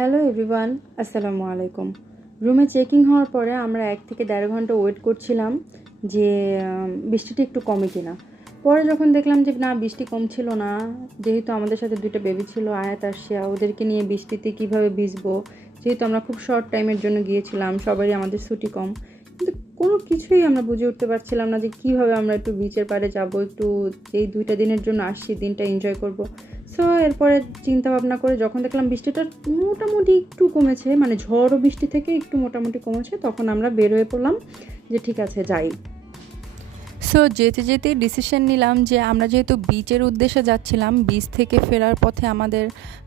Hello everyone, আসসালামু আলাইকুম। রুমে চেকিং হওয়ার পরে আমরা 1 থেকে 1.5 ঘন্টা ওয়েট করছিলাম যে বৃষ্টিটা একটু কমে কিনা। পরে যখন দেখলাম যে না, বৃষ্টি কমছিল না। যেহেতু আমাদের সাথে 2টা বেবি ছিল, আয়াত আর শিয়া, ওদেরকে নিয়ে বৃষ্টিতে কীভাবে ভিজবো, যেহেতু আমরা খুব শর্ট টাইমের জন্য গিয়েছিলাম, সবারই আমাদের ছুটি কম, কিন্তু কোনো কিছুই আমরা বুঝে উঠতে পারছিলাম না যে কীভাবে আমরা একটু বিচের পাড়ে যাব, একটু এই 2টা দিনের জন্য আসছি, দিনটা এনজয় করব। সো এরপরে চিন্তা ভাবনা করে যখন দেখলাম বৃষ্টিটা মোটামুটি একটু কমেছে, মানে ঝড় ও বৃষ্টি থেকে একটু মোটামুটি কমেছে, তখন আমরা বের হয়ে পড়লাম যে ঠিক আছে যাই। সো যেতে যেতে ডিসিশন নিলাম যে আমরা যেহেতু বিচের উদ্দেশ্যে যাচ্ছিলাম, বিচ থেকে ফেরার পথে আমাদের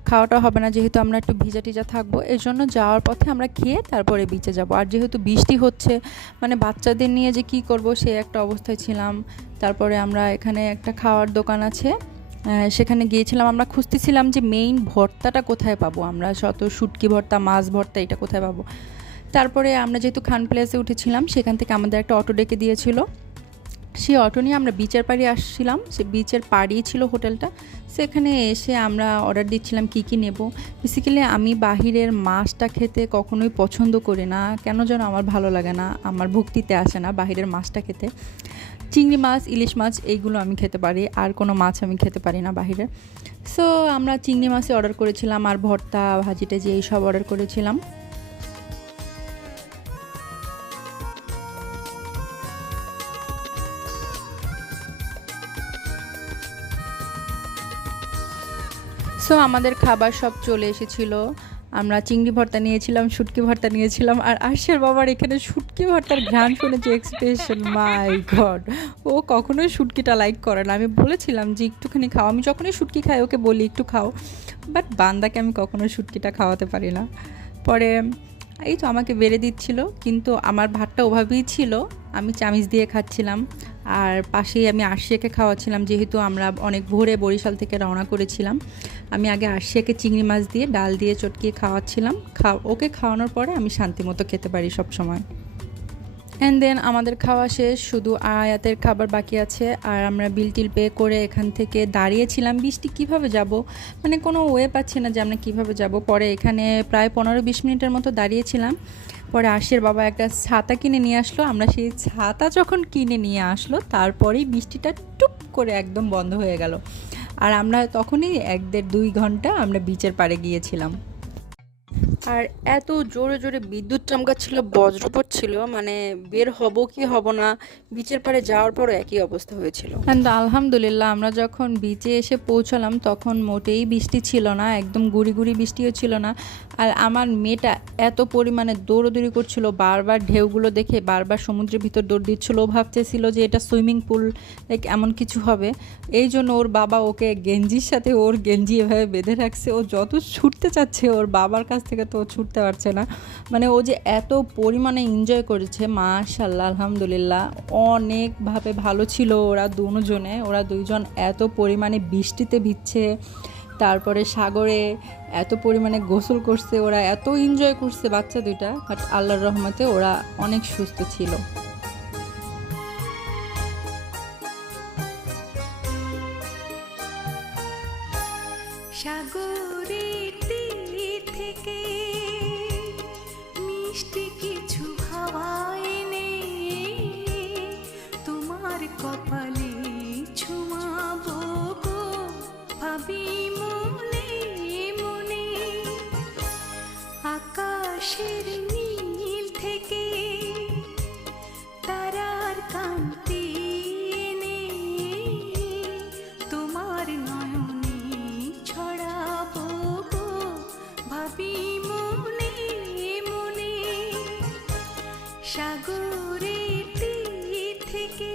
খাওয়াটা হবে না, যেহেতু আমরা একটু ভিজা টিজা থাকবো, এই জন্য যাওয়ার পথে আমরা খেয়ে তারপরে বিচে যাব। আর যেহেতু বৃষ্টি হচ্ছে, মানে বাচ্চাদের নিয়ে যে কি করব সেই একটা অবস্থায় ছিলাম। তারপরে আমরা এখানে একটা খাওয়ার দোকান আছে, সেখানে গিয়েছিলাম। আমরা খুঁজতেছিলাম যে মেইন ভর্তাটা কোথায় পাবো, আমরা শুটকি ভর্তা, মাছ ভর্তা, এটা কোথায় পাবো। তারপরে আমরা যেহেতু খান প্লেসে উঠেছিলাম, সেখান থেকে আমাদের একটা অটো ডেকে দিয়েছিল। সেই অটো নিয়ে আমরা বিচের পাড়ে আসছিলাম, সে বিচের পাড়েই ছিল হোটেলটা। সেখানে এসে আমরা অর্ডার দিচ্ছিলাম কী কী নেব। বেসিক্যালি আমি বাহিরের মাছটা খেতে কখনোই পছন্দ করি না, কেন যেন আমার ভালো লাগে না, আমার ভক্তিতে আসে না বাহিরের মাছটা খেতে। চিংড়ি মাছ, ইলিশ মাছ এইগুলো আমি খেতে পারি, আর কোনো মাছ আমি খেতে পারি না বাহিরে। সো আমরা চিংড়ি মাছই অর্ডার করেছিলাম, আর ভর্তা, ভাজি টাজি এইসব অর্ডার করেছিলাম। সো আমাদের খাবার সব চলে এসেছিলো। আমরা চিংড়ি ভর্তা নিয়েছিলাম, শুটকি ভর্তা নিয়েছিলাম, আর আরশের বাবার এখানে শুটকি ভর্তার ঘ্রাণ শুনেছে এক্সপ্রেশন, মাই গড, ও কখনোই শুটকিটা লাইক করে না। আমি বলেছিলাম যে একটুখানি খাও, আমি যখনই শুটকি খাই ওকে বলি একটু খাও, বাট বান্দাকে আমি কখনোই শুটকিটা খাওয়াতে পারি না। পরে এই তো আমাকে বেড়ে দিচ্ছিল, কিন্তু আমার ভাতটা ওভাবেই ছিল, আমি চামিচ দিয়ে খাচ্ছিলাম। আর পাশেই আমি আরশিয়াকে খাওয়াচ্ছিলাম, যেহেতু আমরা অনেক ভোরে বরিশাল থেকে রওনা করেছিলাম। আমি আগে আরশিয়াকে চিংড়ি মাছ দিয়ে ডাল দিয়ে চটকিয়ে খাওয়াচ্ছিলাম। ওকে খাওয়ানোর পরে আমি শান্তি মতো খেতে পারি সব সময়। অ্যান্ড দেন আমাদের খাওয়া শেষ, শুধু আয়াতের খাবার বাকি আছে। আর আমরা বিল টিল পে করে এখান থেকে দাঁড়িয়েছিলাম, বৃষ্টি কীভাবে যাব, মানে কোনো ওয়ে পাচ্ছি না যে আমরা কীভাবে যাব। পরে এখানে প্রায় 15-20 মিনিটের মতো দাঁড়িয়েছিলাম। পরে আরশের বাবা একটা ছাতা কিনে নিয়ে আসলো। আমরা সেই ছাতা যখন কিনে নিয়ে আসলো, তারপরেই বৃষ্টিটা টুপ করে একদম বন্ধ হয়ে গেল। আর আমরা তখনই 1-1.5-2 ঘন্টা আমরা বিচের পাড়ে গিয়েছিলাম। আর এত জোরে জোরে বিদ্যুৎ চমকাচ্ছিল, বজ্র পড়ছিল, মানে বের হব কি হব না। বিচের পাড়ে যাওয়ার পরও একই অবস্থা হয়েছিল। কিন্তু আলহামদুলিল্লাহ আমরা যখন বিচে এসে পৌঁছালাম তখন মোটেই বৃষ্টি ছিল না, একদম গুড়ি গুড়ি বৃষ্টিও ছিল না। আর আমার মেয়েটা এত পরিমাণে দৌড়দৌড়ি করছিল, বারবার ঢেউগুলো দেখে বারবার সমুদ্রের ভিতর দৌড় দিচ্ছিল। ও ভাবতেছিল যে এটা সুইমিং পুল, লাইক এমন কিছু হবে। এই জন্য ওর বাবা ওকে গেঞ্জির সাথে ওর গেঞ্জি এভাবে বেঁধে রাখছে। ও যত ছুটতে চাচ্ছে ওর বাবার কাছ থেকে তো ছুটতে পারছে না। মানে ও যে এত পরিমাণে এনজয় করেছে, মাশাআল্লাহ, আলহামদুলিল্লাহ, অনেকভাবে ভালো ছিল ওরা দুজনে। ওরা দুইজন এত পরিমাণে বৃষ্টিতে ভিজছে, তারপরে সাগরে এত পরিমাণে গোসল করছে, ওরা এত এনজয় করছে বাচ্চা দুইটা। বাট আল্লাহর রহমতে ওরা অনেক সুস্থ ছিল। সাগরের তীর থেকে মিষ্টি কিছু হাওয়া এনে তোমার কপালে ছোঁয়াবো গো, ভাবি মনে মনে। আকাশের নীল থেকে তারার কান্তি এনে তোমার নয়নে ছড়াবো গো, ভাবি মনে মনে। সাগরের তীর থেকে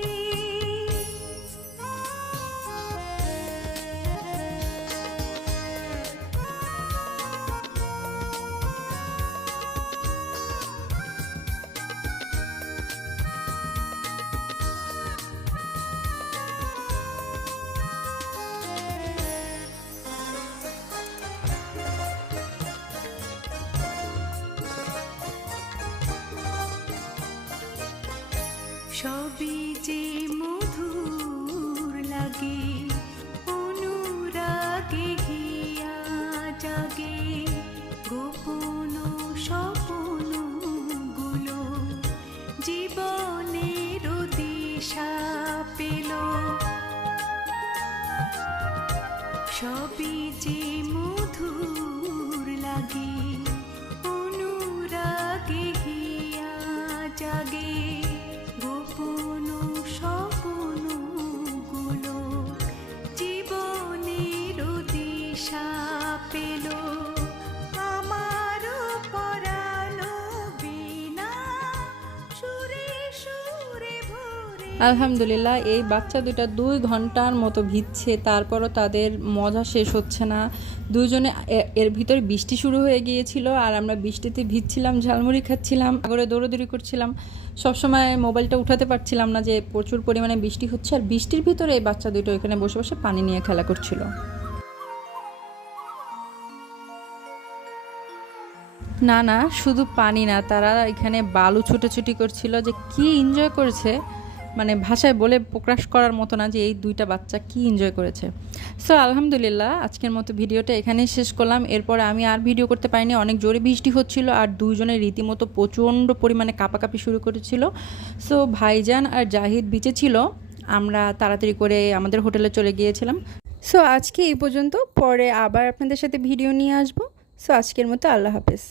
সবই যে মধুর লাগে, অনুরাগে হিয়া জাগে, গোপন সবই যে মধুর লাগে অনুরাগে হিয়া জাগে গোপন স্বপ্ন গুলো জীবনের দিশা পেল আমারও পরানো বিনা সুরে সুরে ভরে। আলহামদুলিল্লাহ এই বাচ্চা দুটা 2 ঘন্টার মতো ভিজছে, তারপরও তাদের মজা শেষ হচ্ছে না। দুজনে এর ভিতরে বৃষ্টি শুরু হয়ে গিয়েছিল আর আমরা বৃষ্টিতে ভিজছিলাম, ঝালমুড়ি খাচ্ছিলাম, সাগরে দৌড়াদৌড়ি করছিলাম। সবসময় মোবাইলটা উঠাতে পারছিলাম না যে প্রচুর পরিমাণে বৃষ্টি হচ্ছে, আর বৃষ্টির ভিতরে এই বাচ্চা দুটো এখানে বসে বসে পানি নিয়ে খেলা করছিল। না না, শুধু পানি না, তারা এখানে বালু ছুটোছুটি করছিল, যে কি এনজয় করেছে মানে ভাষায় বলে প্রকাশ করার মতো না যে এই দুইটা বাচ্চা কি এনজয় করেছে। সো আলহামদুলিল্লাহ আজকের মতো ভিডিওটা এখানেই শেষ করলাম। এরপরে আমি আর ভিডিও করতে পারিনি, অনেক জোরে বৃষ্টি হচ্ছিল আর দুইজনের রীতিমতো প্রচণ্ড পরিমাণে কাঁপাকাঁপি শুরু করেছিল। সো ভাইজান আর জাহিদ বিচে ছিল, আমরা তাড়াতাড়ি করে আমাদের হোটেলে চলে গিয়েছিলাম। সো আজকে এই পর্যন্ত, পরে আবার আপনাদের সাথে ভিডিও নিয়ে আসবো। সো আজকের মতো আল্লাহ হাফেজ।